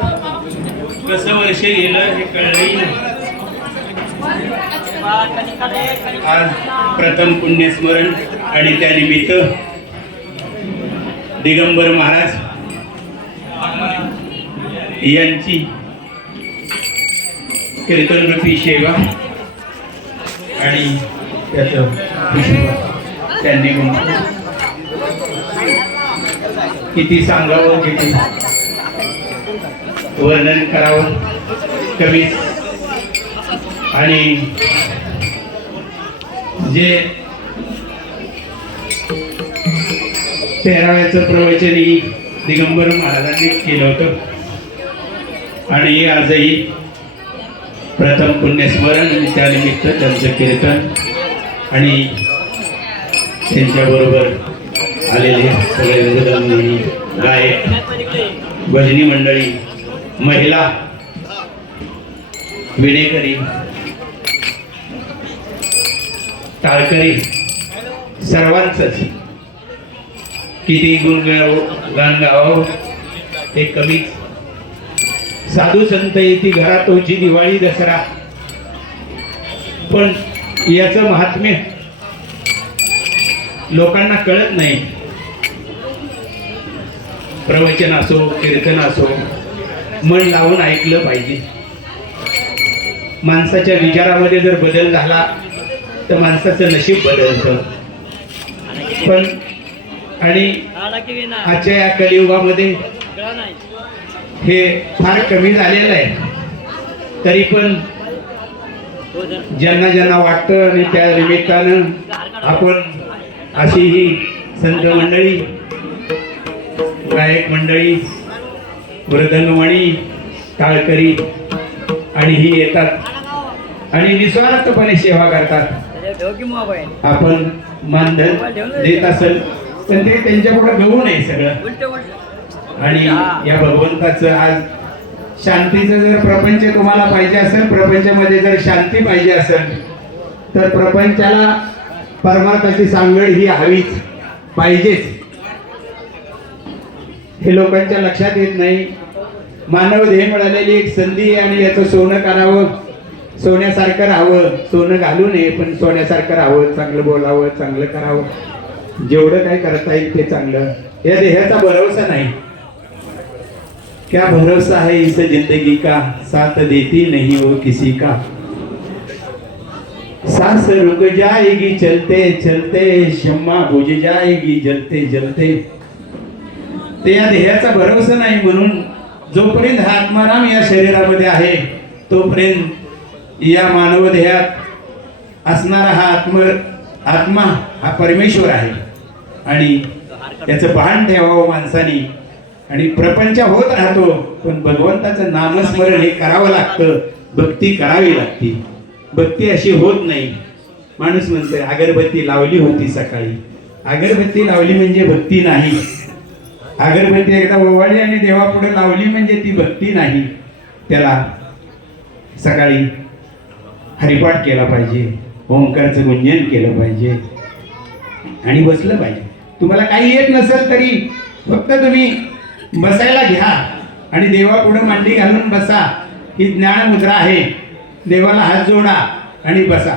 कसं वर्ष गेलं हे कळलंही नाही. आज प्रथम पुण्यस्मरण आणि त्यानिमित्त दिगंबर महाराज यांची कीर्तनरूपी शेवा आणि त्याचं त्यांनी किती सांगावं किती वर्णन करावं कमी आणि जे तेराव्याचं प्रवचन ही दिगंबर महाराजांनी केलं होतं. आणि आजही प्रथम पुण्यस्मरण आणि त्यानिमित्त त्यांचं कीर्तन आणि त्यांच्याबरोबर आलेले सगळे गायक भजनी मंडळी महिला विणेकरी टाळकरी सर्वांचंच किती गुण गाव- गाण गावावं कमीच साधू संत येते घरात होची दिवाळी दसरा. पण याचं महात्म्य लोकांना कळत नाही. प्रवचन असो कीर्तन असो मन लावून ऐकलं पाहिजे. माणसाच्या विचारामध्ये जर बदल झाला तर माणसाचं नशीब बदलतं. पण आणि आजच्या या कलियुगामध्ये हे फार कमी झालेलं आहे. तरी पण ज्यांना ज्यांना वाटतं आणि त्या निमित्तानं आपण अशी ही संत मंडळी गायक मंडळी मृदंगमणी टाळकरी आणि ही येतात आणि निस्वार्थपणे सेवा करतात. आपण मानधन देत असेल पण ते त्यांच्या घेऊ नये सगळं. आणि या भगवंताचं आज शांतीचं जर प्रपंच तुम्हाला पाहिजे असेल प्रपंचामध्ये जर शांती पाहिजे असेल तर प्रपंचाला परमार्थाची सांगड ही हवीच पाहिजेच. हे लोकांच्या लक्षात येत नाही. मानव देह मिळालेली एक संधी आहे आणि याचं सोनं करावं सोन्यासारखं राहावं सोनं घालू नये पण सोन्यासारखं राहावं चांगलं बोलावं चांगलं करावं. जेवढं काय करता येईल ते चांगलं. या देहाचा भरोसा नाही. क्या भरोसा है इस जिंदगी का? साथ देती नहीं वो किसी का। सांस रुक जाएगी चलते चलते शम्मा बुझ जाएगी जलते जलते। ते या देहाचा भरोसा नाही म्हणून जोपर्यंत हा आत्माराम या शरीरामध्ये आहे तोपर्यंत या मानव देहात असणारा हा आत्म आत्मा हा परमेश्वर आहे. आणि त्याचं भान ठेवावं माणसानी. आणि प्रपंच होत राहतो पण भगवंताचं नामस्मरण हे करावं लागतं. भक्ती करावी लागते. भक्ती अशी होत नाही. माणूस म्हणतोय अगरबत्ती लावली होती सकाळी. अगरबत्ती लावली म्हणजे भक्ती नाही. अगरबत्ती एकदा ओवाळली आणि देवापुढे लावली म्हणजे ती भक्ती नाही. त्याला सकाळी हरिपाठ केला पाहिजे ओंकारचं गुंजन केलं पाहिजे आणि बसलं पाहिजे. तुम्हाला काही येत नसेल तरी फक्त तुम्ही बसायला घ्या आणि देवापुढे मांडी घालून बसा. ही ज्ञानमुद्रा आहे. देवाला हात जोडा आणि बसा.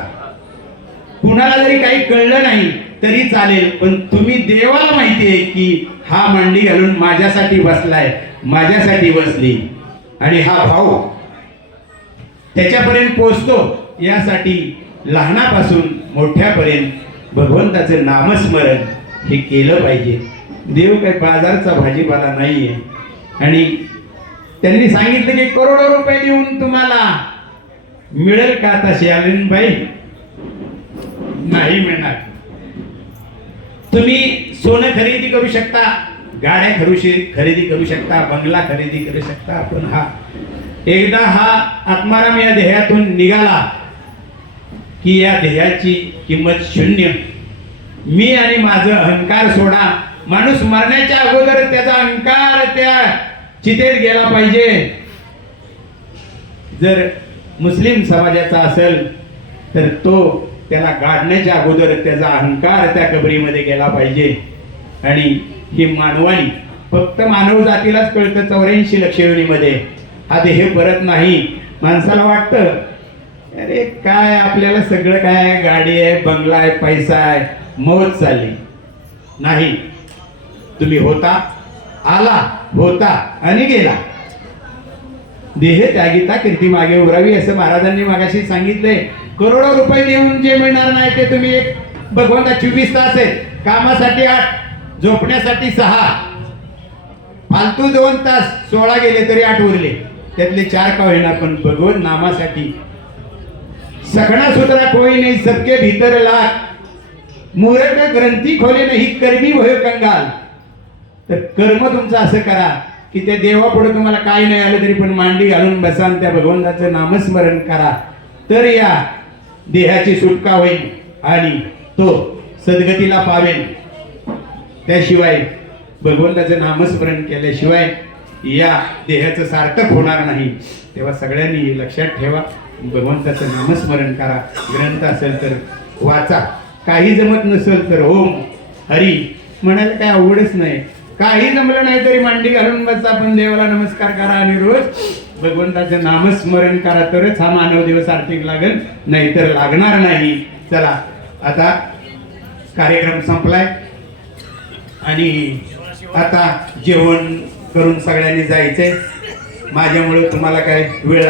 कुणाला जरी काही कळलं नाही तरी चालेल पण तुम्ही देवाला माहिती आहे की हा मांडी घालून माझ्यासाठी बसलाय माझ्यासाठी बसली. आणि हा भाऊ त्याच्यापर्यंत पोचतो यासाठी लहानापासून मोठ्यापर्यंत भगवंताचं नामस्मरण हे केलं पाहिजे. देव काही बाजारचा भाजीपाला नाही आहे आणि त्यांनी सांगितलं की करोडो रुपये देऊन तुम्हाला मिळेल का आता शालीनबाई नाही मिळणार. तुम्ही सोनं खरेदी करू शकता गाड्या खरू खरेदी करू शकता बंगला खरेदी करू शकता पण हा एकदा हा आत्माराम या देहातून निघाला की या देहाची किंमत शून्य. मी आणि माझं अहंकार सोडा. माणूस मरण्याच्या अगोदर त्याचा अहंकार त्या चितेत गेला पाहिजे. जर मुस्लिम समाजाचा असेल तर तो त्याला गाडण्याच्या अगोदर त्याचा अहंकार त्या कबरीमध्ये गेला पाहिजे. आणि ही मानवानी फक्त मानव जातीलाच कळतं चौऱ्याऐंशी लक्षवेणीमध्ये. योनीमध्ये हा देह परत नाही. माणसाला वाटतं अरे काय आपल्याला सगळं काय? गाडी आहे बंगला आहे पैसा आहे मौज चालली. नाही. तुम्ही होता आला होता आणि गेला. देह त्यागिता कीर्ती मागे उरावी असं महाराजांनी मागाशी सांगितलंय. करोडो रुपये देऊन जे मिळणार नाही ते तुम्ही एक भगवंता चोवीस तास आहेत. कामासाठी आठ झोपण्यासाठी सहा. फालतू दोन तास सोळा गेले तरी आठ उरले. त्यातले चार का होईना पण भगवत नामासाठी. सखणा सुतरा कोई नाही सबके भीतर लाग मुरट ग्रंथी खोले नाही कर्मी होय कंगाल. तर कर्म तुमचं असं करा की त्या देवापुढे तुम्हाला काय नाही आलं तरी पण मांडी घालून बसान त्या भगवंताचं नामस्मरण करा. तर या देहाची सुटका होईल आणि तो सद्गतीला पावेल. त्याशिवाय भगवंताचं नामस्मरण केल्याशिवाय या देहाचं सार्थक होणार नाही. तेव्हा सगळ्यांनी लक्षात ठेवा. भगवंताचं नामस्मरण करा. ग्रंथ असेल तर वाचा. काही जमत नसेल तर ओम. हरी. म्हणायला काय अवघडच नाही. काही जमलं नाही तरी मांडी घालून बसा आपण देवाला नमस्कार करा आणि रोज भगवंताचं नामस्मरण करा. तरच हा मानव दिवस आर्थिक लागेल नाहीतर लागणार नाही. चला आता कार्यक्रम संपलाय. आणि आता जेवण करून सगळ्यांनी जायचंय. माझ्यामुळे तुम्हाला काय वेळ